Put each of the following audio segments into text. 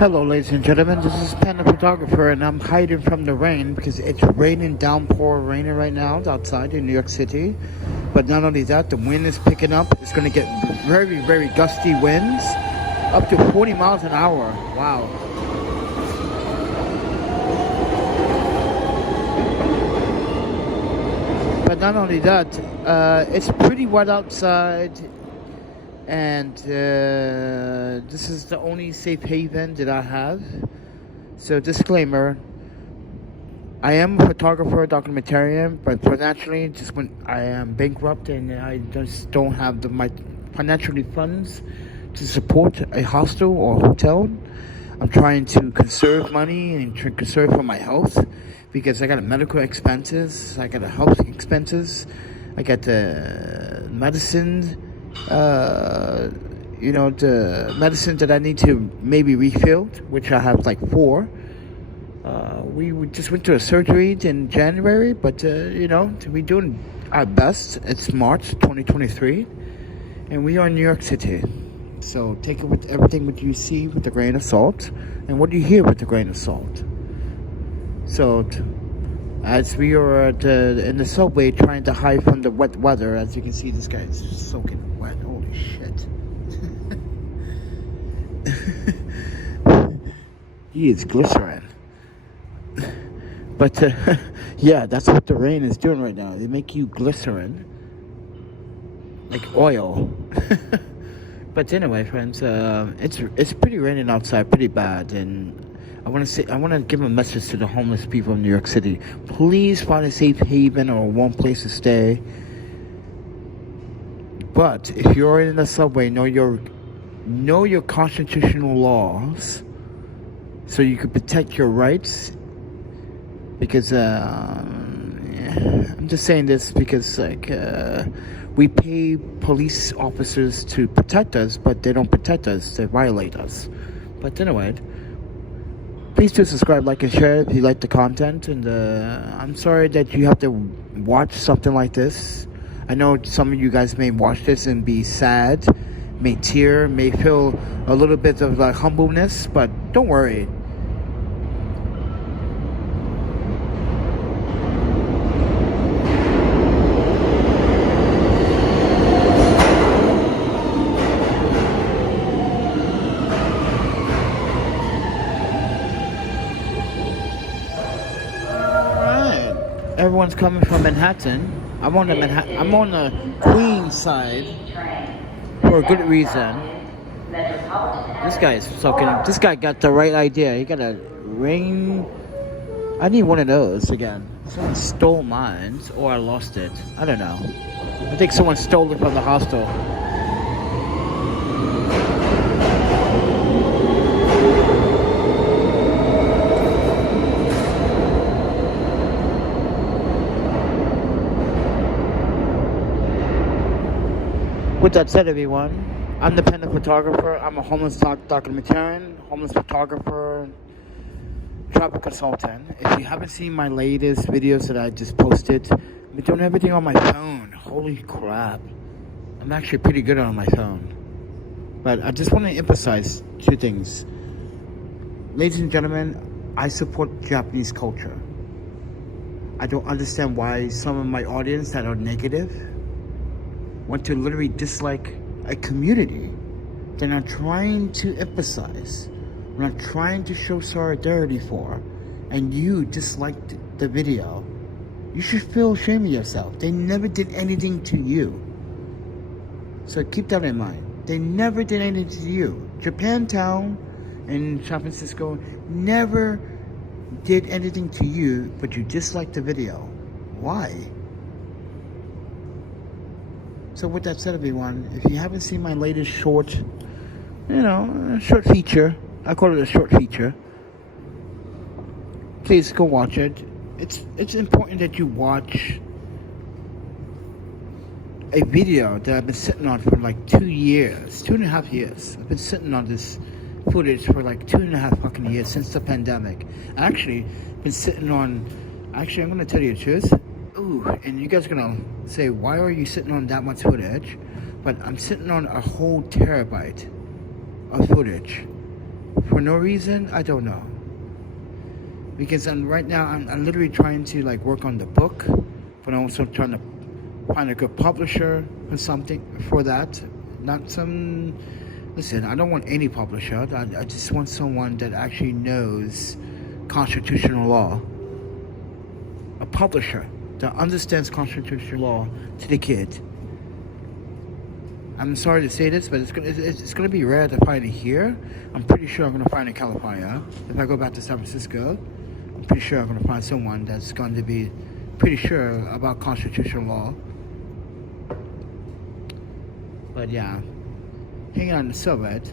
Hello ladies and gentlemen, this is ThePandaPhotographer and I'm hiding from the rain because it's raining, raining right now outside in New York City. But not only that, the wind is picking up. It's going to get very, very gusty winds, up to 40 miles an hour. Wow. But not only that, it's pretty wet outside. And this is the only safe haven that I have. So disclaimer, I am a photographer, documentarian, but financially, just when I am bankrupt and I just don't have my financially funds to support a hostel or hotel, I'm trying to conserve money and conserve for my health because I got medical expenses, I got health expenses, I got the medicine. The medicine that I need to maybe refill, which I have like 4. We just went to a surgery in January, but we're doing our best. It's March 2023, and we are in New York City. So take it with everything what you see with a grain of salt, and what you hear with a grain of salt. So as we are in the subway trying to hide from the wet weather, as you can see, this guy is soaking wet. Holy shit. He is glycerin. But yeah, that's what the rain is doing right now. They make you glycerin, like oil. But anyway, friends, it's pretty raining outside, pretty bad, and I want to give a message to the homeless people in New York City. Please find a safe haven or one place to stay. But if you're in the subway, know your constitutional laws, so you can protect your rights. Because I'm just saying this because we pay police officers to protect us, but they don't protect us; they violate us. But anyway. Please do subscribe, like, and share if you like the content. And I'm sorry that you have to watch something like this. I know some of you guys may watch this and be sad, may tear, may feel a little bit of like humbleness, but don't worry. Everyone's coming from Manhattan. I'm on the Queens side for a good reason. This guy is fucking. This guy got the right idea. He got a ring. I need one of those again. Someone stole mine, or I lost it. I don't know. I think someone stole it from the hostel. With that said, everyone, I'm the ThePandaPhotographer. I'm a homeless documentarian, homeless photographer, travel consultant. If you haven't seen my latest videos that I just posted, I've been doing everything on my phone. Holy crap. I'm actually pretty good on my phone. But I just want to emphasize 2 things. Ladies and gentlemen, I support Japanese culture. I don't understand why some of my audience that are negative want to literally dislike a community. They're not trying to emphasize, they're not trying to show solidarity for, and you disliked the video. You should feel ashamed of yourself. They never did anything to you. So keep that in mind. They never did anything to you. Japantown in San Francisco never did anything to you, but you disliked the video. Why? So with that said, everyone, if you haven't seen my latest short feature, I call it a short feature, please go watch it. It's important that you watch a video that I've been sitting on for like 2.5 years. I've been sitting on this footage for like 2.5 fucking years since the pandemic. I'm going to tell you the truth. Ooh, and you guys are gonna say, why are you sitting on that much footage? But I'm sitting on a whole terabyte of footage for no reason. I don't know. Because right now I'm literally trying to like work on the book, but I'm also trying to find a good publisher or something for that. Not some. Listen, I don't want any publisher. I just want someone that actually knows constitutional law. A publisher that understands constitutional law to the kid. I'm sorry to say this, but it's gonna be rare to find it here. I'm pretty sure I'm gonna find it in California. If I go back to San Francisco, I'm pretty sure I'm gonna find someone that's going to be pretty sure about constitutional law. But yeah, hanging on the subreddit.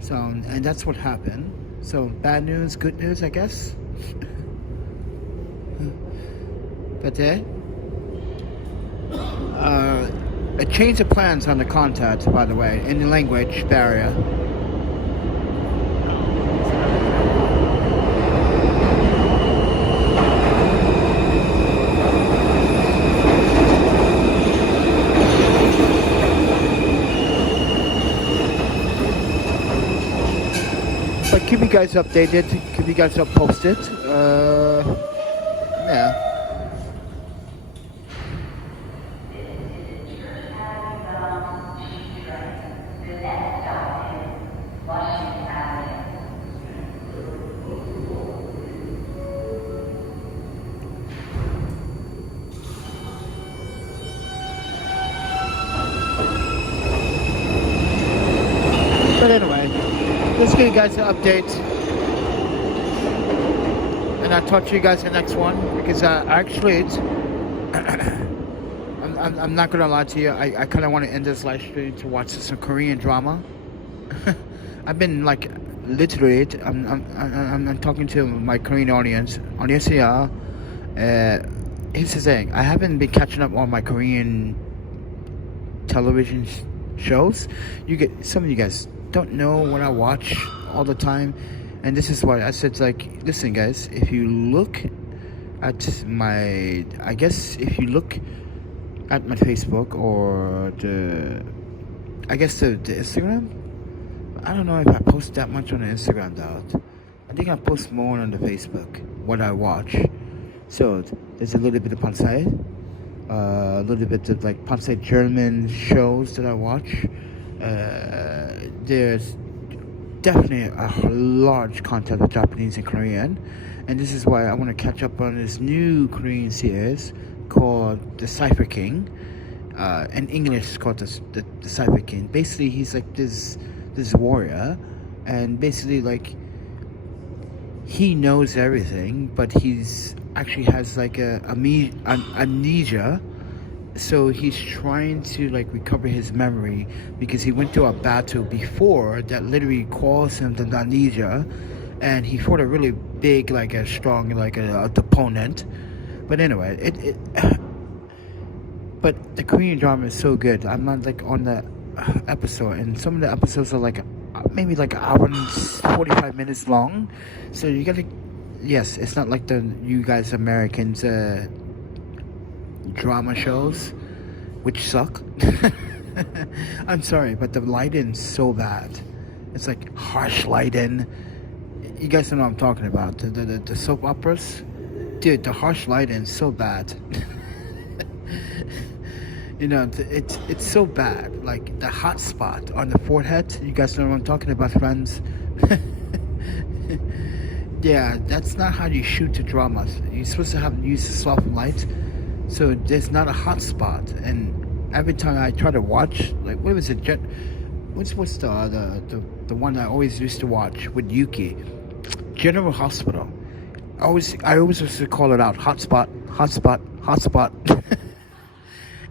So, and that's what happened. So, bad news, good news, I guess. But a change of plans on the content, by the way, in the language barrier. But keep you guys updated, keep you guys posted. Yeah. But anyway, let's give you guys an update. And I'll talk to you guys in the next one. Because actually, I'm not going to lie to you. I kind of want to end this live stream to watch some Korean drama. I've been like, literally, I'm talking to my Korean audience. Audience, here's the thing. I haven't been catching up on my Korean television shows. Some of you guys don't know what I watch all the time, and this is why I said, like, listen guys, if you look at my, if you look at my Facebook or the Instagram, I don't know if I post that much on the Instagram though. I think I post more on the Facebook what I watch. So there's a little bit of Pansai, a little bit of like Pansai German shows that I watch. There's definitely a large content of Japanese and Korean, and this is why I want to catch up on this new Korean series called The Cypher King. In English it's called the Cypher King. Basically he's like this warrior, and basically like he knows everything, but he's actually has like amnesia. So he's trying to like recover his memory because he went through a battle before that literally caused him the amnesia, and he fought a really big, like a strong, like a opponent. But anyway, but the Korean drama is so good. I'm not like on the episode, and some of the episodes are like maybe like an hour and 45 minutes long. So you gotta, yes, it's not like you guys Americans drama shows, which suck. I'm sorry, but the lighting's so bad. It's like harsh lighting. You guys know what I'm talking about. The soap operas, dude. The harsh lighting's so bad. You know, it's so bad. Like the hot spot on the forehead. You guys know what I'm talking about, friends. Yeah, that's not how you shoot the dramas. You're supposed to use the soft light. So there's not a hot spot, and every time I try to watch, like what was it? What's the one I always used to watch with Yuki, General Hospital. I always used to call it out, hot spot, hot spot, hot spot.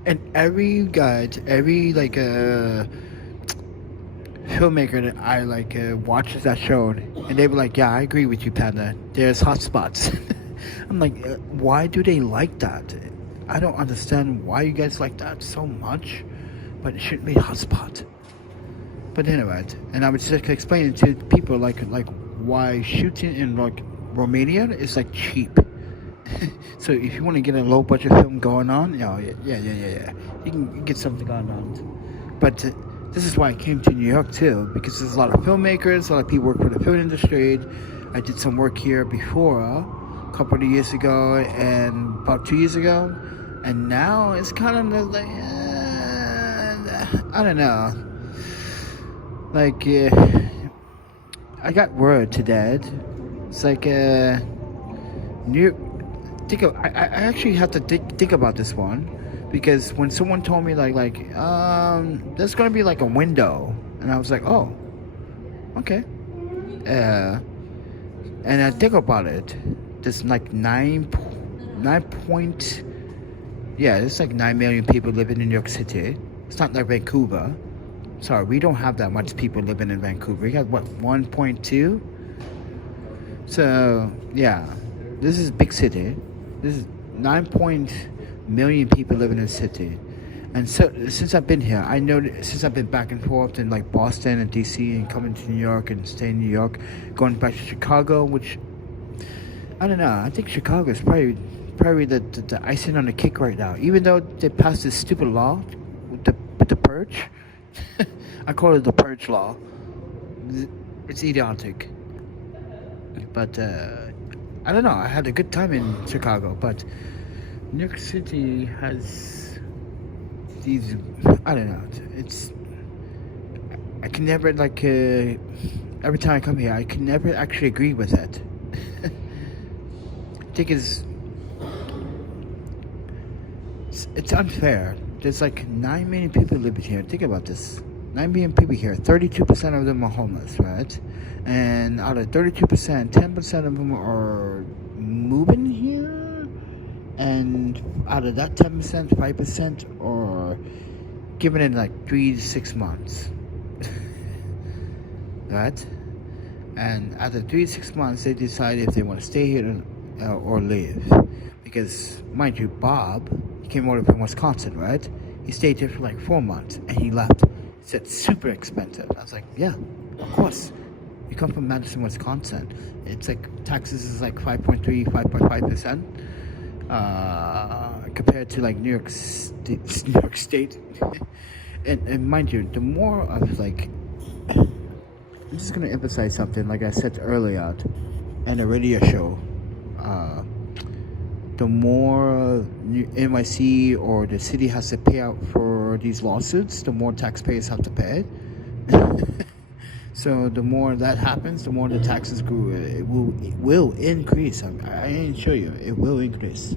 And every guide, every like filmmaker that I like watches that show, and they were like, yeah, I agree with you, Panda. There's hot spots. I'm like, why do they like that? I don't understand why you guys like that so much, but it shouldn't be a hotspot. But anyway, and I was just explaining to people like why shooting in like Romania is like cheap. So if you want to get a low budget film going on, yeah, you can get something going on. But this is why I came to New York too, because there's a lot of filmmakers, a lot of people work for the film industry. I did some work here before, a couple of years ago and about 2 years ago, and now it's kind of like, I don't know, like, I got word today. It's like, New. I actually have to think about this one, because when someone told me there's gonna be like a window, and I was like, oh, okay, and I think about it. There's like it's like 9 million people living in New York City. It's not like Vancouver. Sorry, we don't have that much people living in Vancouver. We got what, 1.2? So yeah, this is a big city. This is 9 million people living in the city. And so since I've been here, I know that since I've been back and forth in like Boston and DC and coming to New York and staying in New York, going back to Chicago, which I don't know, I think Chicago is probably the icing on the cake right now. Even though they passed this stupid law with the purge. I call it the purge law. It's idiotic. But I don't know, I had a good time in Chicago, but New York City has these, I don't know, I can never, every time I come here, I can never actually agree with it. I think it's unfair. There's like 9 million people living here. Think about this. 9 million people here. 32% of them are homeless, right? And out of 32%, 10% of them are moving here. And out of that 10%, 5% are giving it like 3 to 6 months. Right? And after 3 to 6 months, they decide if they want to stay here or leave. Because, mind you, Bob, he came over from Wisconsin, right? He stayed here for like 4 months and he left. He said, super expensive. I was like, yeah, of course. You come from Madison, Wisconsin. It's like, taxes is like 5.3, 5.5%. Compared to like New York State. and mind you, the more of like, I'm just going to emphasize something, like I said earlier in a radio show. The more NYC or the city has to pay out for these lawsuits, the more taxpayers have to pay. So the more that happens, the more the taxes will increase. I assure you, it will increase.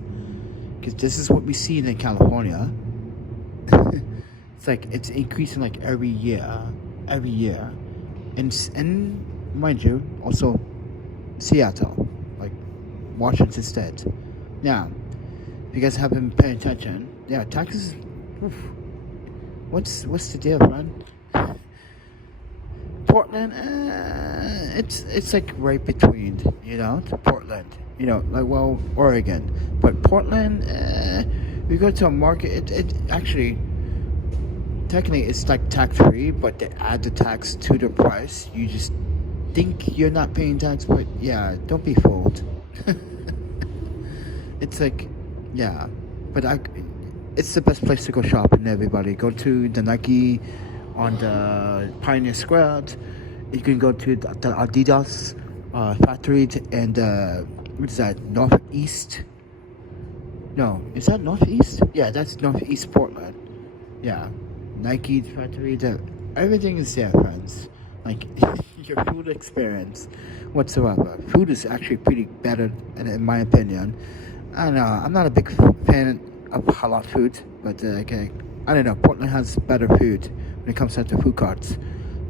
Because this is what we see in California. It's like it's increasing like every year. And mind you, also Seattle, like Washington State. Now, if you guys haven't been paying attention, yeah, taxes. Oof. What's the deal, man? Portland, it's like right between, Portland, Oregon, but Portland, we go to a market. It actually, technically, it's like tax free, but they add the tax to the price. You just think you're not paying tax, but yeah, don't be fooled. It's like, yeah, but it's the best place to go shopping. Everybody go to the Nike on the Pioneer Square. You can go to the Adidas factory and what is that, Northeast? No, is that Northeast? Yeah, that's Northeast Portland. Yeah, Nike factory. Everything is there, friends. Like your food experience whatsoever. Food is actually pretty better, in my opinion. I don't know. I'm not a big fan of halal food, but okay. I don't know. Portland has better food when it comes to food carts.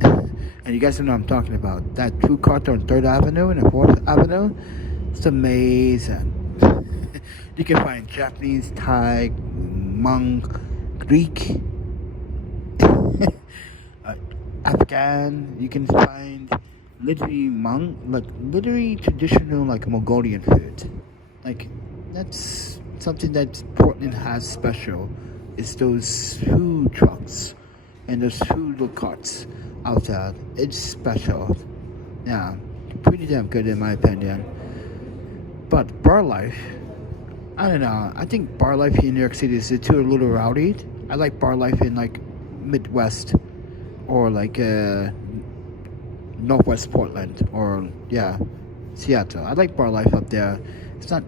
And you guys know what I'm talking about. That food cart on 3rd Avenue and 4th Avenue, it's amazing. You can find Japanese, Thai, Hmong, Greek, Afghan. You can find literally traditional like Mongolian food. Like that's something that Portland has special. Is those food trucks and those food carts out there. It's special. Yeah, pretty damn good in my opinion. But bar life, I don't know. I think bar life here in New York City is too a little rowdy. I like bar life in like Midwest, or like Northwest Portland, or yeah, Seattle. I like bar life up there. It's not.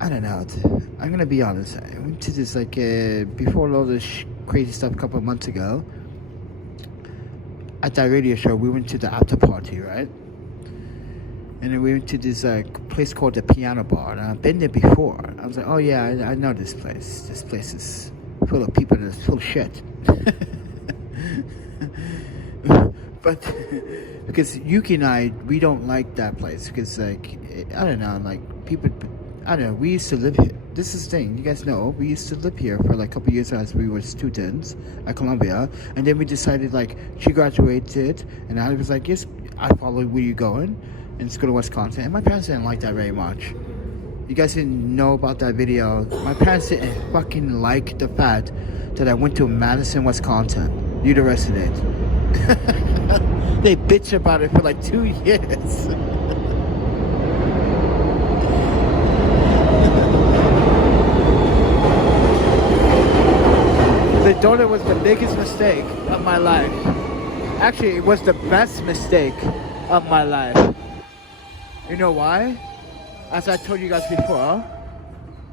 I don't know. I'm gonna be honest. I went to this like before all this crazy stuff a couple of months ago. At that radio show, we went to the after party, right? And then we went to this place called the Piano Bar, and I've been there before. I was like, oh yeah, I know this place. This place is full of people and it's full of shit. But because Yuki and I, we don't like that place because like I don't know, like people. I don't know, we used to live here. This is the thing, you guys know, we used to live here for like a couple years as we were students at Columbia. And then we decided, like, she graduated, and I was like, yes, I follow where you going, and let's go to Wisconsin. And my parents didn't like that very much. You guys didn't know about that video. My parents didn't fucking like the fact that I went to Madison, Wisconsin, University. They bitch about it for like 2 years. The donut was the biggest mistake of my life. Actually, it was the best mistake of my life. You know why? As I told you guys before,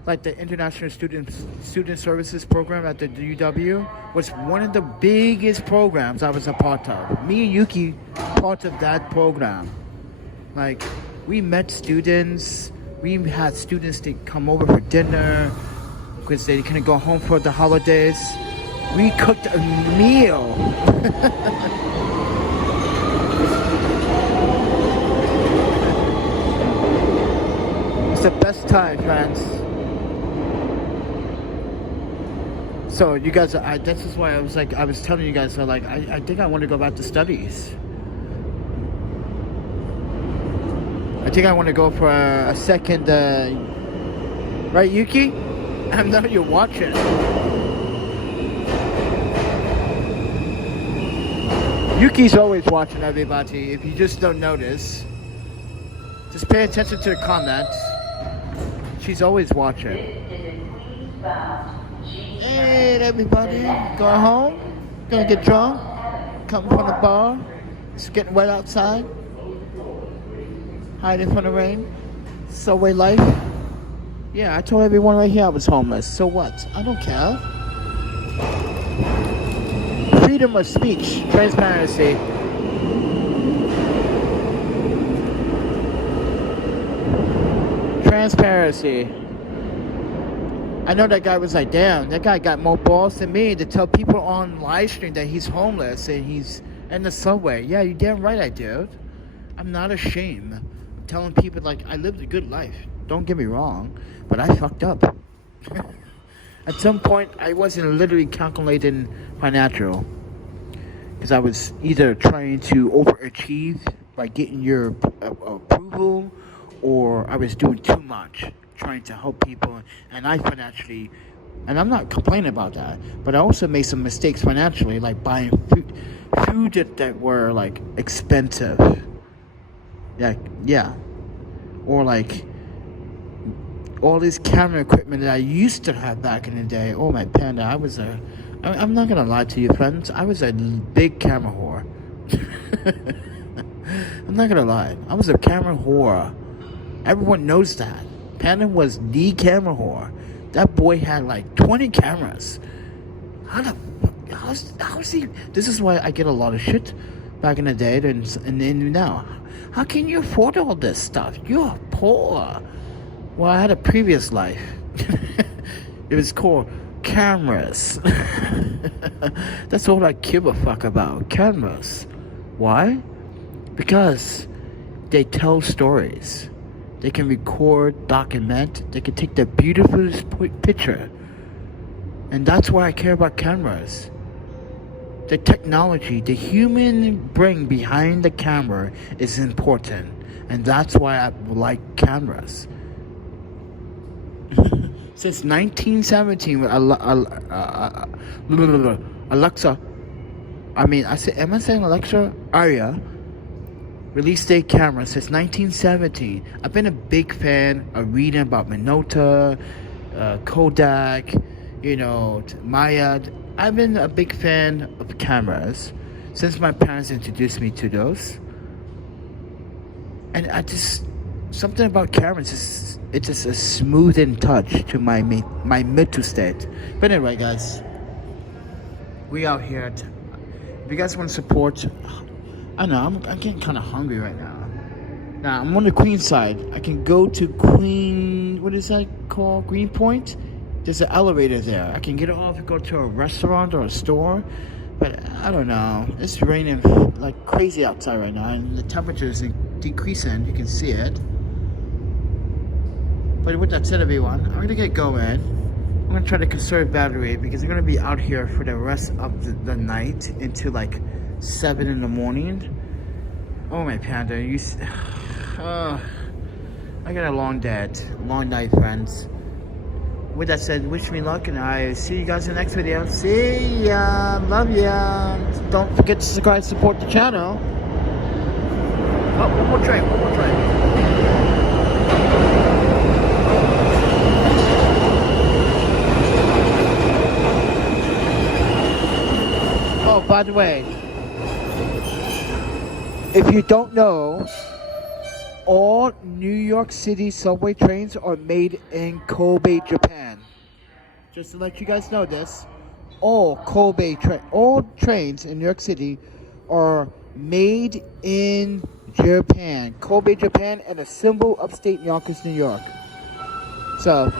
like the International Student Services Program at the UW was one of the biggest programs I was a part of. Me and Yuki, part of that program. Like, we met students. We had students that come over for dinner because they couldn't go home for the holidays. We cooked a meal. It's the best time, friends. So you guys, this is why I was telling you guys, like, I think I want to go back to studies. I think I want to go for a second, right, Yuki? I know you're watching. Yuki's always watching, everybody. If you just don't notice, just pay attention to the comments. She's always watching. Hey, everybody. Going home? Gonna get drunk? Come from the bar? It's getting wet outside? Hiding from the rain? Subway life? Yeah, I told everyone right here I was homeless. So what? I don't care. Freedom of speech, transparency. Transparency. I know that guy was like, damn, that guy got more balls than me to tell people on live stream that he's homeless and he's in the subway. Yeah, you damn right I did. I'm not ashamed. I'm telling people, like, I lived a good life. Don't get me wrong, but I fucked up. At some point, I wasn't literally calculating financial. Because I was either trying to overachieve by getting your approval, or I was doing too much, trying to help people. And I financially, and I'm not complaining about that, but I also made some mistakes financially, like buying food that were like expensive. Yeah. Or like all this camera equipment that I used to have back in the day. Oh my Panda, I'm not gonna lie to you, friends. I was a big camera whore. I'm not gonna lie. I was a camera whore. Everyone knows that. Panda was the camera whore. That boy had like 20 cameras. How's he? This is why I get a lot of shit back in the day and then now. How can you afford all this stuff? You're poor. Well, I had a previous life. It was called cameras. That's all I give a fuck about. Cameras. Why? Because they tell stories. They can record, document. They can take the beautifulest picture. And that's why I care about cameras. The technology, the human brain behind the camera is important. And that's why I like cameras. Since 1917, Alexa, am I saying Alexa? Aria released a camera since 1917. I've been a big fan of reading about Minolta, Kodak, Maya. I've been a big fan of cameras since my parents introduced me to those. And something about cameras, it's just a smoothing touch to my mental state. But anyway, guys, we out here. If you guys want to support, I know, I'm getting kind of hungry right now. Now, I'm on the Queen side. I can go to what is that called? Greenpoint? There's an elevator there. I can get off and go to a restaurant or a store. But I don't know. It's raining like crazy outside right now. And the temperature is decreasing. You can see it. But with that said, everyone, I'm going to get going. I'm going to try to conserve battery because I'm going to be out here for the rest of the night into like 7 in the morning. Oh, my panda. I got a long night, friends. With that said, wish me luck, and I see you guys in the next video. See ya. Love ya. Don't forget to subscribe, support the channel. Oh, one more train. Oh, by the way, if you don't know, all New York City subway trains are made in Kobe, Japan. Just to let you guys know this, all trains in New York City are made in Japan. Kobe, Japan, and a symbol upstate Yonkers, New York. So